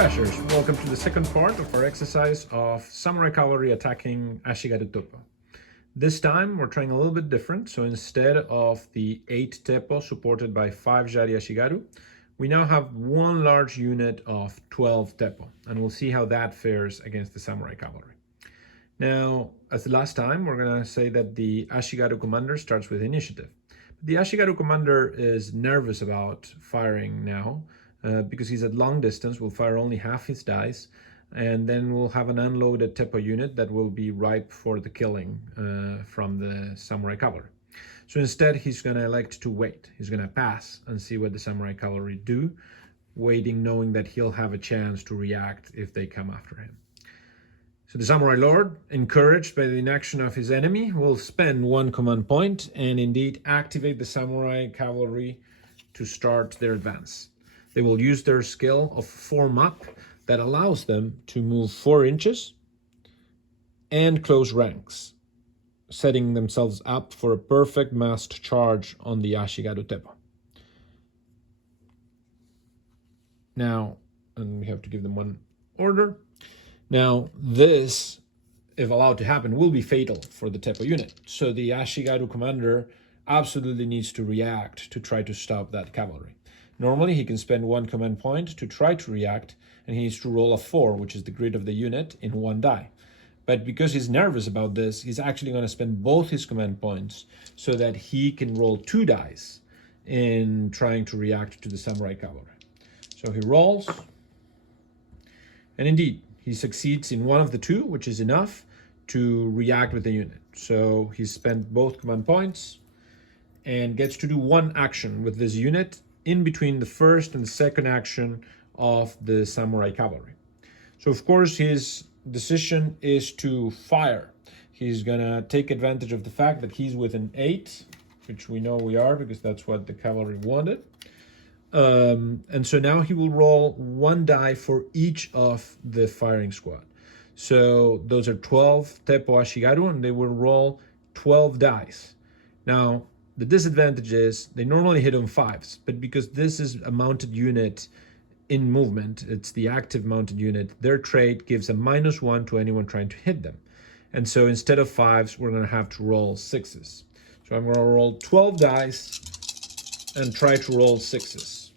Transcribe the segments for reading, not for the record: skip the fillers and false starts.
Clashers, welcome to the second part of our exercise of Samurai Cavalry attacking ashigaru Teppos. This time we're trying a little bit different, so instead of the 8 Teppos supported by 5 yari ashigaru, we now have one large unit of 12 Teppos, and we'll see how that fares against the Samurai Cavalry. Now, as the last time, we're going to say that the ashigaru commander starts with initiative. The ashigaru commander is nervous about firing now, because he's at long distance. Will fire only half his dice, and then we'll have an unloaded Teppo unit that will be ripe for the killing from the Samurai Cavalry. So instead, he's going to elect to wait. He's going to pass and see what the Samurai Cavalry do, waiting, knowing that he'll have a chance to react if they come after him. So the Samurai Lord, encouraged by the inaction of his enemy, will spend 1 command point and indeed activate the Samurai Cavalry to start their advance. They will use their skill of form up that allows them to move 4 inches and close ranks, setting themselves up for a perfect massed charge on the ashigaru Teppo. Now, and we have to give them one order. Now, this, if allowed to happen, will be fatal for the Teppo unit. So the ashigaru commander absolutely needs to react to try to stop that cavalry. Normally, he can spend 1 command point to try to react, and he needs to roll a 4, which is the grid of the unit, in 1 die. But because he's nervous about this, he's actually going to spend both his command points so that he can roll 2 dice in trying to react to the Samurai Cavalry. So he rolls, and indeed, he succeeds in 1 of the 2, which is enough to react with the unit. So he spent both command points and gets to do 1 action with this unit in between the first and second action of the Samurai Cavalry. So of course his decision is to fire. He's gonna take advantage of the fact that he's with an 8, which we know we are because that's what the cavalry wanted. And so now he will roll 1 die for each of the firing squad. So those are 12 Teppo ashigaru, and they will roll 12 dice. Now, the disadvantage is they normally hit on 5s, but because this is a mounted unit in movement, it's the active mounted unit, their trait gives a -1 to anyone trying to hit them. And so instead of 5s, we're going to have to roll 6s. So I'm going to roll 12 dice and try to roll 6s.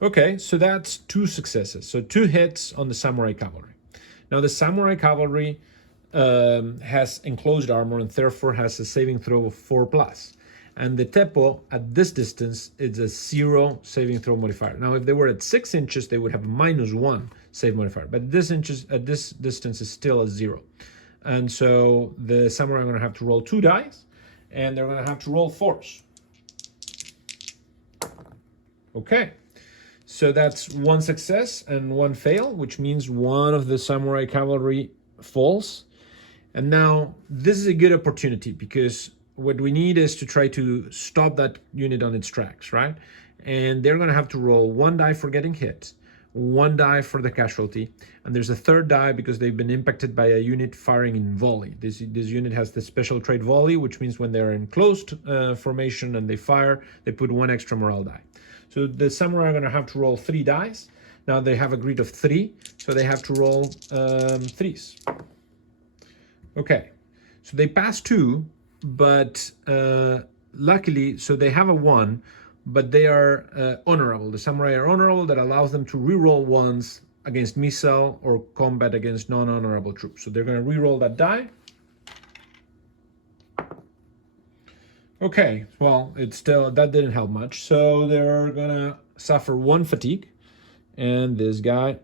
Okay, so that's 2 successes. So 2 hits on the Samurai Cavalry. Now the Samurai Cavalry has enclosed armor and therefore has a saving throw of 4+. And the Teppo at this distance is a 0 saving throw modifier. Now, if they were at 6 inches, they would have a -1 save modifier. But at this distance is still a 0. And so the Samurai are going to have to roll 2 dice, and they're going to have to roll 4s. Okay, so that's 1 success and 1 fail, which means 1 of the Samurai Cavalry falls. And now this is a good opportunity because what we need is to try to stop that unit on its tracks, right? And they're going to have to roll 1 die for getting hit, 1 die for the casualty, and there's a 3rd die because they've been impacted by a unit firing in volley. This unit has the special trait volley, which means when they're in closed formation and they fire, they put 1 extra morale die. So the Samurai are going to have to roll 3 dice. Now they have a grid of 3, so they have to roll 3s. Okay, so they pass 2, but luckily, so they have a 1, but they are honorable. The Samurai are honorable, that allows them to re-roll 1s against missile or combat against non-honorable troops. So they're going to re-roll that die. Okay, well, that didn't help much. So they're going to suffer 1 fatigue, and this guy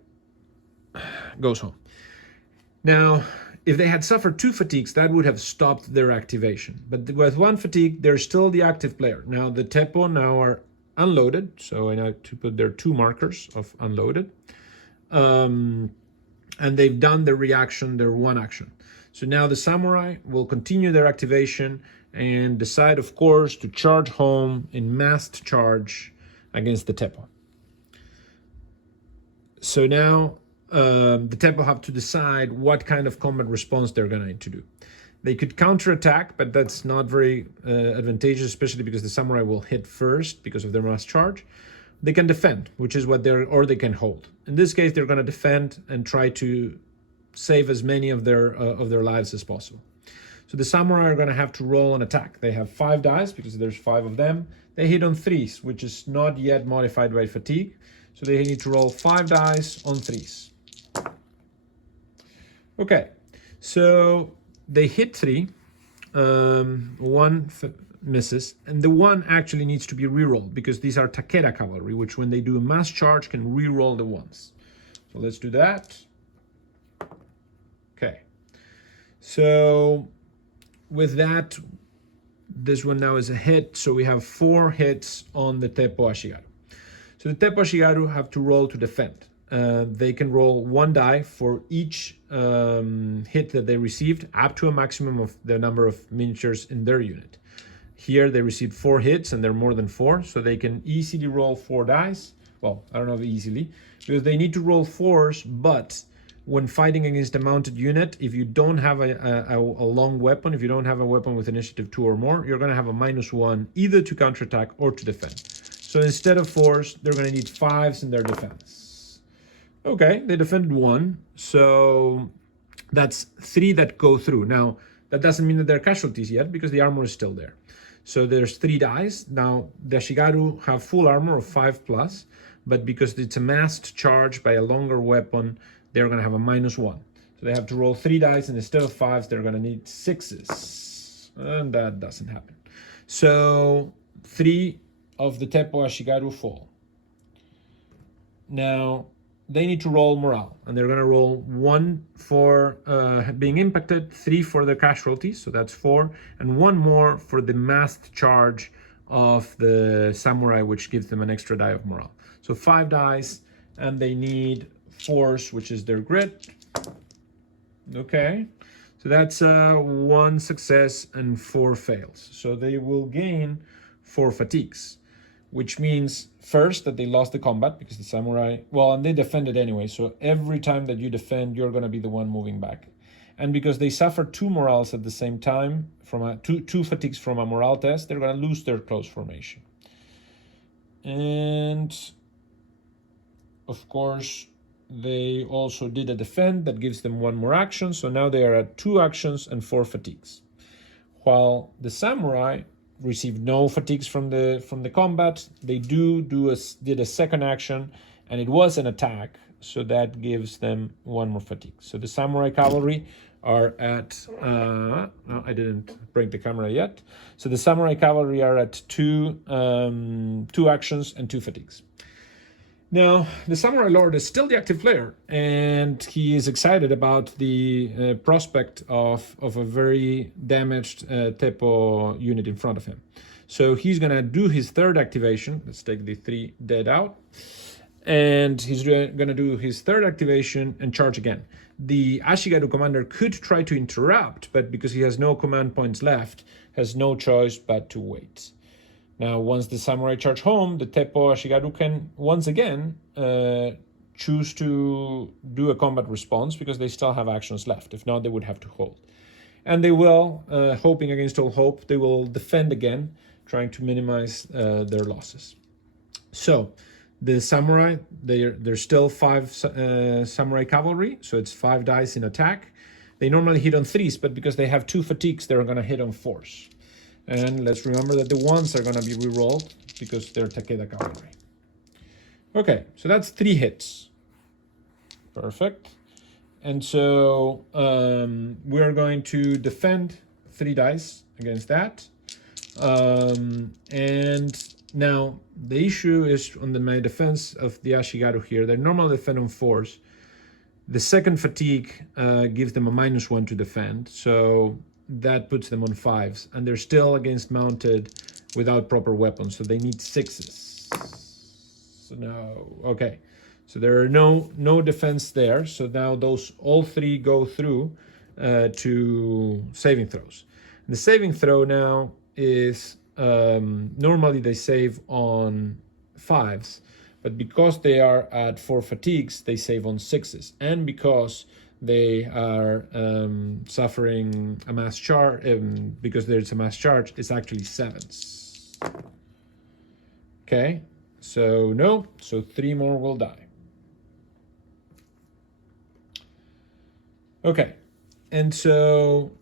goes home. Now, if they had suffered 2 fatigues, that would have stopped their activation. But with 1 fatigue, they're still the active player. Now the Teppo now are unloaded, so I know to put their 2 markers of unloaded. And they've done their reaction, their 1 action. So now the Samurai will continue their activation and decide, of course, to charge home in massed charge against the Teppo. So now the Teppo have to decide what kind of combat response they're going to need to do. They could counterattack, but that's not very advantageous, especially because the Samurai will hit first because of their mass charge. they can defend, which is what or they can hold. In this case, they're going to defend and try to save as many of their lives as possible. So the samurai are going to have to roll an attack. They have 5 dice because there's 5 of them. They hit on 3s, which is not yet modified by fatigue. So they need to roll 5 dice on 3s. Okay, so they hit 3. 1 misses, and the 1 actually needs to be rerolled because these are Takeda cavalry, which when they do a mass charge can reroll the 1s. So let's do that. Okay, so with that, this one now is a hit, so we have 4 hits on the Teppo ashigaru. So the Teppo ashigaru have to roll to defend. They can roll 1 die for each hit that they received, up to a maximum of the number of miniatures in their unit. Here they received 4 hits and they're more than 4, so they can easily roll 4 dice. Well, I don't know if easily, because they need to roll 4s, but when fighting against a mounted unit, if you don't have a long weapon, if you don't have a weapon with initiative 2 or more, you're going to have a -1 either to counterattack or to defend. So instead of 4s, they're going to need 5s in their defense. Okay, they defended 1, so that's 3 that go through. Now, that doesn't mean that they're casualties yet because the armor is still there. So there's 3 dice. Now, the ashigaru have full armor of 5+, but because it's a massed charge by a longer weapon, they're going to have a -1. So they have to roll 3 dice, and instead of 5s, they're going to need 6s. And that doesn't happen. So 3 of the Teppo ashigaru fall. Now, they need to roll morale, and they're going to roll 1 for being impacted, 3 for the casualties, so that's 4, and 1 more for the massed charge of the samurai, which gives them an extra die of morale. So 5 dice, and they need force, which is their grit. Okay, so that's 1 success and 4 fails. So they will gain 4 fatigues, which means first that they lost the combat because the samurai, well, and they defended anyway. So every time that you defend, you're going to be the one moving back. And because they suffer 2 morales at the same time, from two fatigues from a morale test, they're going to lose their close formation. And of course, they also did a defend that gives them 1 more action. So now they are at 2 actions and 4 fatigues. While the samurai received no fatigues from the combat, they did a second action, and it was an attack. So that gives them 1 more fatigue. So the samurai cavalry are at, no, I didn't bring the camera yet. So the samurai cavalry are at 2 actions and 2 fatigues. Now, the Samurai Lord is still the active player, and he is excited about the prospect of a very damaged Teppo unit in front of him. So he's going to do his 3rd activation. Let's take the 3 dead out. And he's going to do his 3rd activation and charge again. The Ashigaru commander could try to interrupt, but because he has no command points left, has no choice but to wait. Now, once the samurai charge home, the Teppo ashigaru can once again choose to do a combat response because they still have actions left. If not, they would have to hold. And they will, hoping against all hope, they will defend again, trying to minimize their losses. So the samurai, they're still 5 samurai cavalry, so it's 5 dice in attack. They normally hit on 3s, but because they have 2 fatigues, they're going to hit on 4s. And let's remember that the 1s are going to be rerolled because they're Takeda cavalry. Okay, so that's 3 hits. Perfect. And so we're going to defend 3 dice against that. And now the issue is on my defense of the ashigaru here. They normally defend on 4s. The 2nd fatigue gives them a -1 to defend. So that puts them on 5s, and they're still against mounted without proper weapons, so they need 6s. So no, okay. So there are no defense there. So now all 3 go through to saving throws. And the saving throw now is normally they save on 5s, but because they are at 4 fatigues, they save on 6s, and because they are suffering a mass charge, because there's a mass charge, it's actually 7s. Okay, So no, so 3 more will die. Okay, and so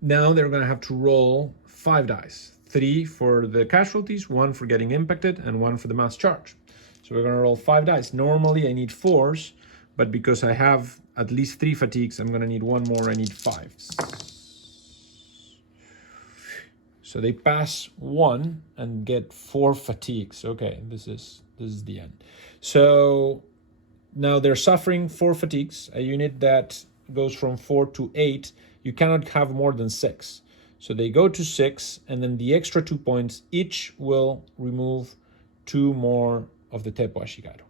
now they're gonna have to roll 5 dice. 3 for the casualties, 1 for getting impacted, and 1 for the mass charge. So we're gonna roll 5 dice. Normally I need 4s, but because I have at least 3 fatigues, I'm gonna need 1 more, I need 5s. So they pass 1 and get 4 fatigues. Okay, this is the end. So now they're suffering 4 fatigues, a unit that goes from 4 to 8. You cannot have more than 6. So they go to 6, and then the extra 2 points each will remove 2 more of the Teppo ashigaru.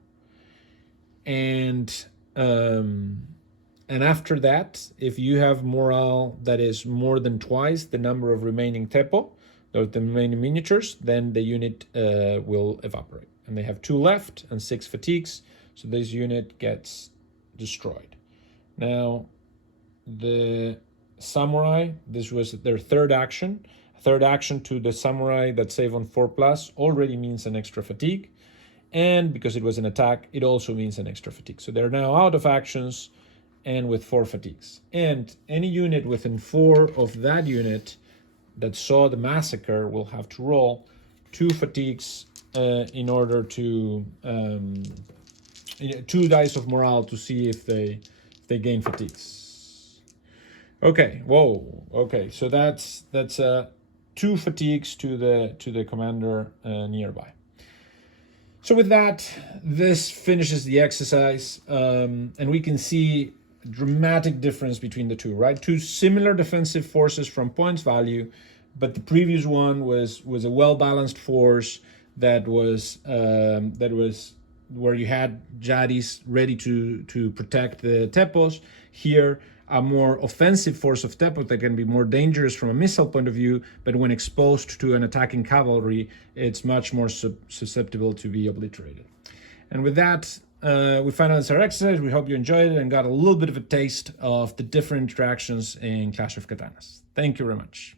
And after that, if you have morale that is more than twice the number of remaining Teppo, the remaining miniatures, then the unit will evaporate. And they have 2 left and 6 fatigues, so this unit gets destroyed. Now, the samurai, this was their third action. Third action to the samurai that save on 4+ already means an extra fatigue. And because it was an attack, it also means an extra fatigue. So they're now out of actions and with 4 fatigues. And any unit within 4 of that unit that saw the massacre will have to roll 2 fatigues in order to 2 dice of morale to see if they gain fatigues. Okay, whoa. Okay, so that's 2 fatigues to the commander nearby. So with that, this finishes the exercise, and we can see a dramatic difference between the two, right? 2 similar defensive forces from points value, but the previous one was a well-balanced force that was where you had yaris ready to protect the Teppos. Here, a more offensive force of Teppos that can be more dangerous from a missile point of view, but when exposed to an attacking cavalry, it's much more susceptible to be obliterated. And with that, we finalized our exercise. We hope you enjoyed it and got a little bit of a taste of the different interactions in Clash of Katanas. Thank you very much.